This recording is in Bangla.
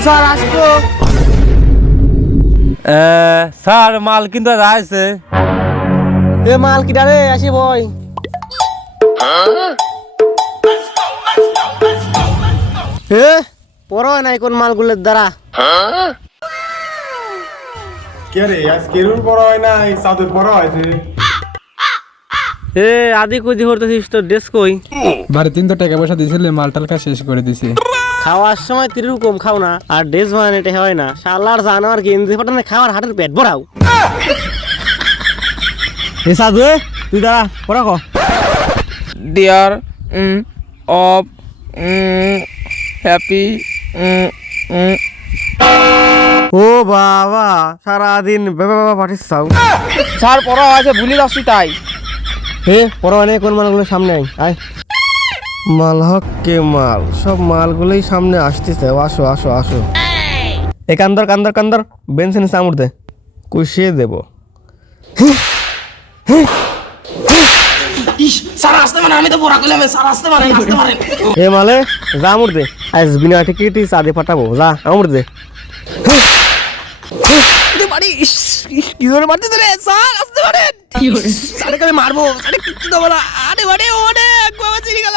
স্যার আসবো। স্যার মাল কিন্তু আছে। এ মাল কিটা রে, আসি বই। এ পড়ো নাই কোন মালগুলোর দ্বারা। কে রে আজ কেরুর বড় হয় না এই সাধুর বড় হয়েছে? এ আদি কুদি করতেছিস, তোর ড্রেস কই? বাড়িতে তো টাকা পয়সা দিয়েছিলে, মালটাল কাজ শেষ করে দিছি। খাওয়ার সময় তিরু কম খাও না, আর ড্রেস বানানো এটা হয় না। শালার জানোয়ার গেঞ্জি ফাটানে খাওয়ার হাটের পেট ভরাও। এ সাধু তুই দাঁড়া, পড়া কো। ডিয়ার অফ হ্যাপি ও বাবা, সারাদিন বাবা পাঠিস চাও। স্যার পড়া আছে ভুলে যাচ্ছি তাই। হে পড়া নেই কোন মালগুলো সামনে আয় আয়। মাল হক কে মাল, সব মালগুলোই সামনে আসতেছে। আসো আসো আসো। এ কান্দর কান্দর কান্দর, বেঞ্চেন সামুর দে, কুশিয়ে দেব। এ মালে যা আমুর দে, আজ বিনা টিকিটই চাঁদে পাঠাবো, যা আমুর দে। কি ধরে মারতে রে স্যার, আসতে পারেন। আরে কবে মারবো, আরে কিছু দেবো না। আরে বাড়ি অনেক বাবা চিনি গেল।